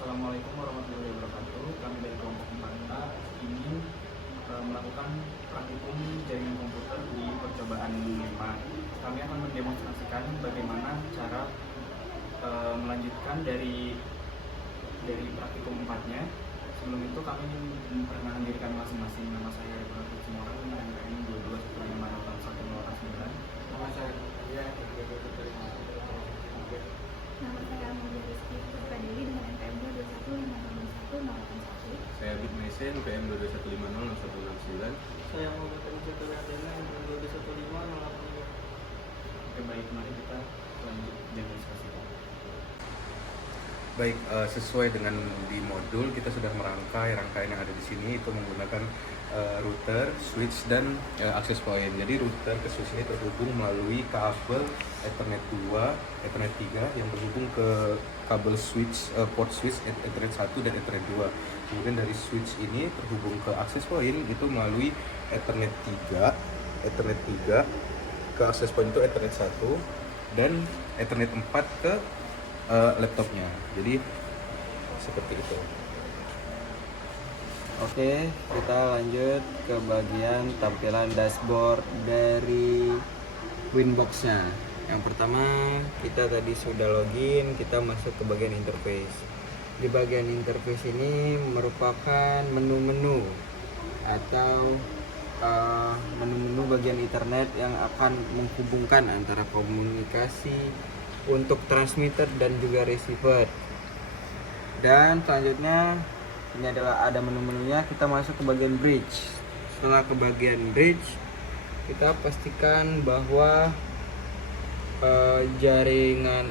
Assalamualaikum warahmatullahi wabarakatuh. Kami dari kelompok 4A ingin melakukan praktikum jaringan komputer di percobaan 5. Kami akan mendemonstrasikan bagaimana cara melanjutkan dari praktikum 4-nya. Sebelum itu kami memperkenalkan diri kami masing-masing. Nama saya Ridwan Sumora dengan NPM 22150109. Nama saya Nama saya Amelia Rizky Pradeli dengan NPM 2215021. Saya Abid Mesen, PM 221506169. Saya Muhammad Rizky Ardena, NPM 21508. Oke, baik, mari kita lanjut demonstrasi. Baik, sesuai dengan di modul kita sudah merangkai rangkaian yang ada di sini itu menggunakan router, switch dan access point. Jadi router ke switch ini terhubung melalui kabel Ethernet 2, Ethernet 3 yang terhubung ke kabel switch, port switch Ethernet 1 dan Ethernet 2. Kemudian dari switch ini terhubung ke access point itu melalui Ethernet 3 ke access point itu Ethernet 1 dan Ethernet 4 ke laptopnya. Jadi seperti itu. Oke, kita lanjut ke bagian tampilan dashboard dari Winbox-nya. Yang pertama, kita tadi sudah login, kita masuk ke bagian interface. Di bagian interface ini merupakan menu-menu atau menu-menu bagian internet yang akan menghubungkan antara komunikasi untuk transmitter dan juga receiver. Dan selanjutnya ini adalah ada menu-menunya. Kita masuk ke bagian bridge. Setelah ke bagian bridge, kita pastikan bahwa jaringan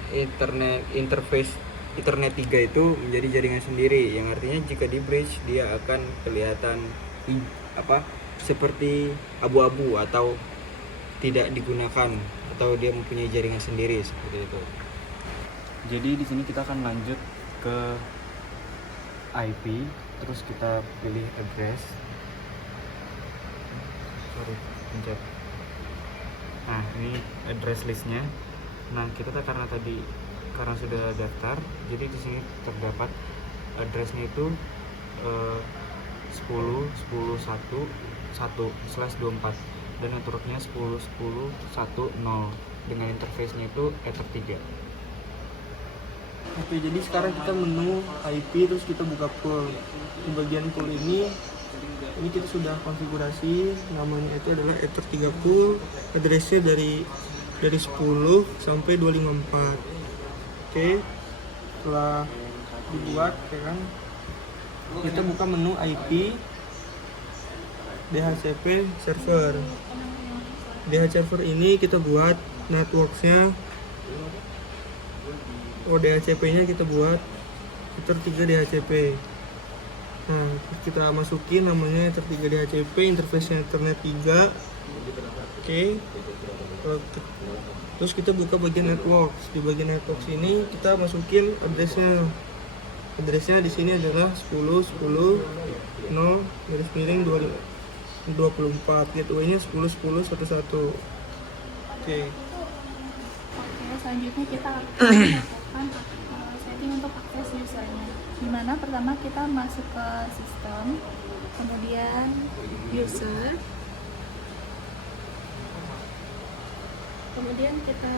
interface Ethernet 3 itu menjadi jaringan sendiri, yang artinya jika di bridge dia akan kelihatan seperti abu-abu atau tidak digunakan atau dia mempunyai jaringan sendiri seperti itu. Jadi di sini kita akan lanjut ke IP, terus kita pilih address. Pencet. Nah, ini address listnya. Nah, kita karena sudah daftar, jadi di sini terdapat addressnya itu 10.10.1.1/24 dan networknya 10.10.1.0 dengan interface-nya itu Ether 3. Oke, jadi sekarang kita menu IP, terus kita buka pool. Di bagian pool ini kita sudah konfigurasi, namanya itu adalah Ether 3 pool, addressnya dari 10 sampai 254. Oke, setelah dibuat ya kan, kita buka menu IP DHCP server. DHCP server ini kita buat networksnya, DHCP-nya kita buat Ether 3 DHCP. Nah, kita masukin namanya Ether 3 DHCP, interface-nya Ethernet 3. Oke. Terus kita buka bagian networks. Di bagian networks ini kita masukin address-nya. Address-nya di sini adalah 10.10.0/24. Gateway-nya 10.10.1.1. Oke. Selanjutnya kita akan melakukan setting untuk akses usernya. Dimana pertama kita masuk ke sistem, kemudian user, kemudian kita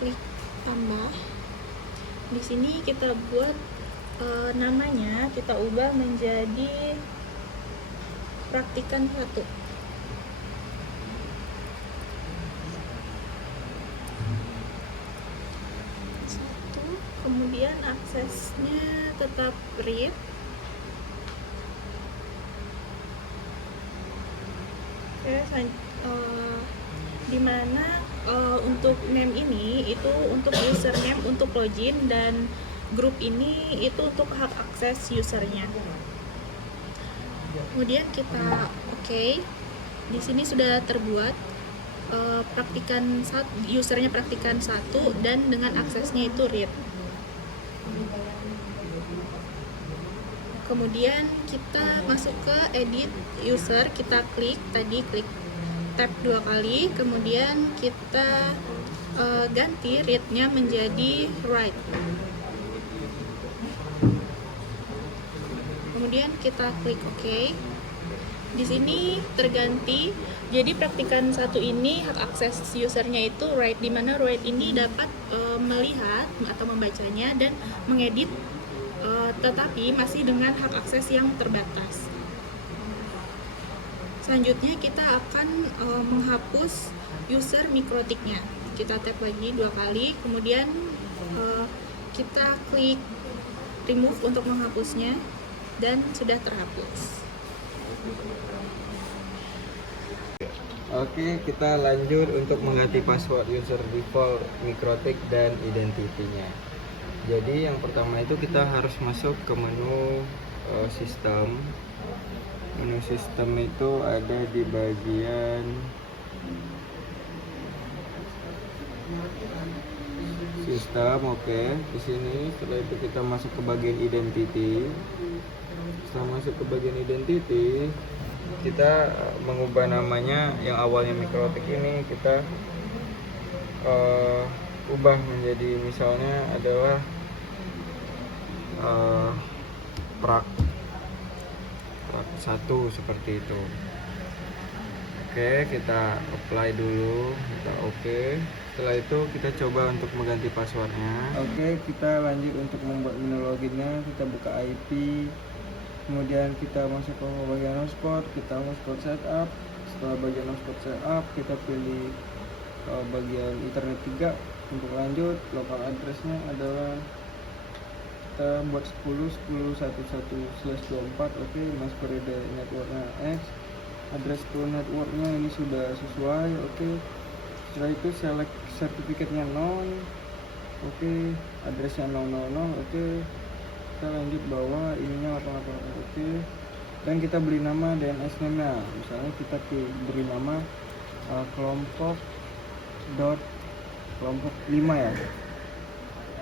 klik tambah. Di sini kita buat namanya, kita ubah menjadi praktikan 1. Kemudian aksesnya tetap read. Dimana untuk name ini itu untuk username untuk login, dan grup ini itu untuk hak akses usernya. Kemudian kita di sini sudah terbuat praktikan usernya praktikan 1 dan dengan aksesnya itu read. Kemudian kita masuk ke edit user, kita klik tab 2 kali, kemudian kita ganti read-nya menjadi write. kemudian kita klik OK. Di sini terganti. Jadi praktikan satu ini hak akses usernya itu write, di mana write ini dapat melihat atau membacanya dan mengedit, tetapi masih dengan hak akses yang terbatas. Selanjutnya kita akan menghapus user mikrotiknya. Kita tap lagi 2 kali, kemudian kita klik remove untuk menghapusnya dan sudah terhapus. Oke, kita lanjut untuk mengganti password user default, mikrotik, dan identitinya. Jadi yang pertama itu kita harus masuk ke menu sistem. Menu sistem itu ada di bagian sistem. Oke, di sini setelah itu kita masuk ke bagian identity. Setelah masuk ke bagian identity, kita mengubah namanya yang awalnya mikrotik ini kita ubah menjadi misalnya adalah prak 1 seperti itu. Oke, kita apply dulu, kita oke. Setelah itu kita coba untuk mengganti passwordnya. Oke, kita lanjut untuk membuat menu loginnya. Kita buka IP, kemudian kita masuk ke bagian hotspot, kita hotspot setup. Setelah bagian hotspot setup, kita pilih bagian internet 3 untuk lanjut. Local addressnya adalah kita buat 10.10.11/24. Oke, mas periode networknya X, address to networknya ini sudah sesuai. Oke, setelah itu select sertifikatnya non. Oke, addressnya 000. Oke, kita lanjut bawah ininya 88. Oke, dan kita beri nama DNS nya, misalnya kita beri nama kelompok 5 ya,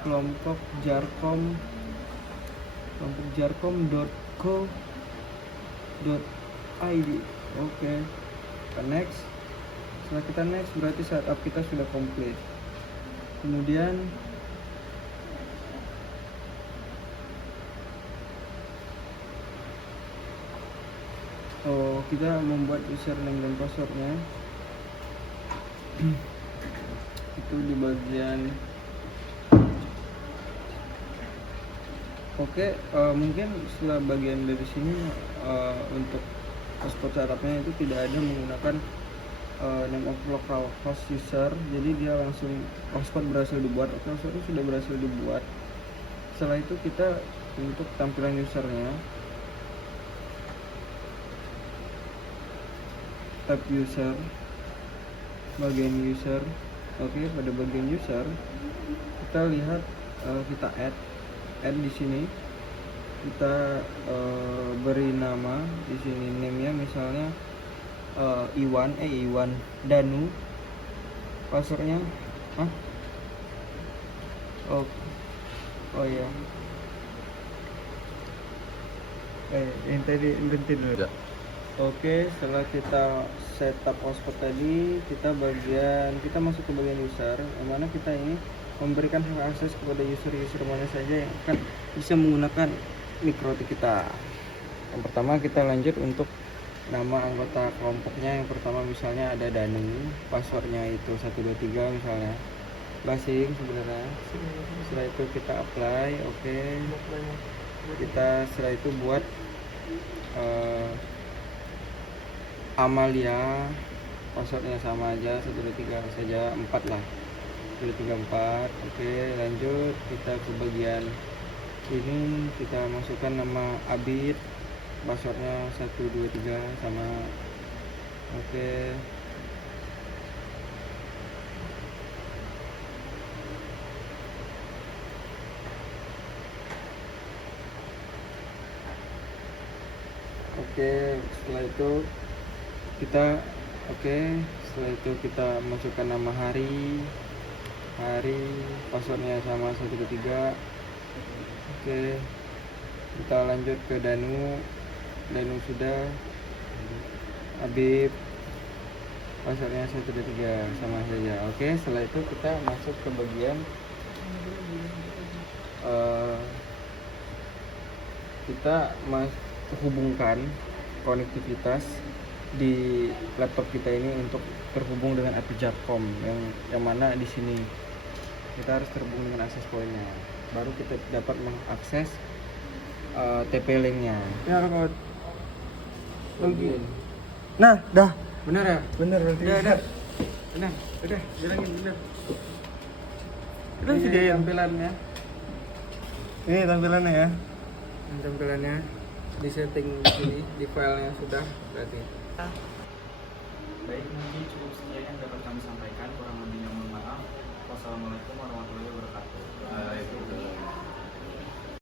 kelompok jarcom.co.id. Oke, kita next. Setelah kita next berarti setup kita sudah komplit. Kemudian kita membuat username dan passwordnya. Itu di bagian mungkin setelah bagian dari sini untuk hotspot setupnya itu tidak ada menggunakan name of local host user, jadi dia langsung hotspot berhasil dibuat. Oke, hotspot sudah berhasil dibuat. Setelah itu kita untuk tampilan usernya tab user, bagian user. Oke, pada bagian user kita lihat kita add di sini kita beri nama di sini, name-nya misalnya Iwan Danu. Passwordnya ya yang tadi berhenti dulu. Oke, setelah kita setup hotspot tadi, kita masuk ke bagian user, yang mana kita ini memberikan hak akses kepada user mana saja yang akan bisa menggunakan mikrotik kita. Yang pertama kita lanjut untuk nama anggota kelompoknya. Yang pertama misalnya ada Danu, passwordnya itu 123 misalnya, basic sebenarnya. Setelah itu kita apply. Oke, kita setelah itu buat Amalia, passwordnya sama aja 123 saja, 4 lah, 134. Oke, lanjut kita ke bagian ini, kita masukkan nama Abid, passwordnya 123 sama. Oke, setelah itu kita masukkan nama hari, passwordnya sama 123. Oke, kita lanjut ke Danu sudah. Habib, passwordnya 123 sama saja. Oke, setelah itu kita masuk ke bagian hubungkan konektivitas di laptop kita ini untuk terhubung dengan API Jarcom yang mana di sini kita harus terhubung dengan access point-nya, baru kita dapat mengakses TP-Link-nya. Ya, rekod. Login. Nah, dah. Bener ya? Bener berarti. Udah. Benar. Udah, bilangin bener. Itu videoin tampilannya. Ini tampilannya ya. Ini tampilannya di setting di sini, di filenya sudah berarti. Baik, mungkin cukup sekian yang dapat kami sampaikan. Kurang lebihnya mohon maaf. Wassalamualaikum warahmatullahi wabarakatuh. Waalaikumsalam.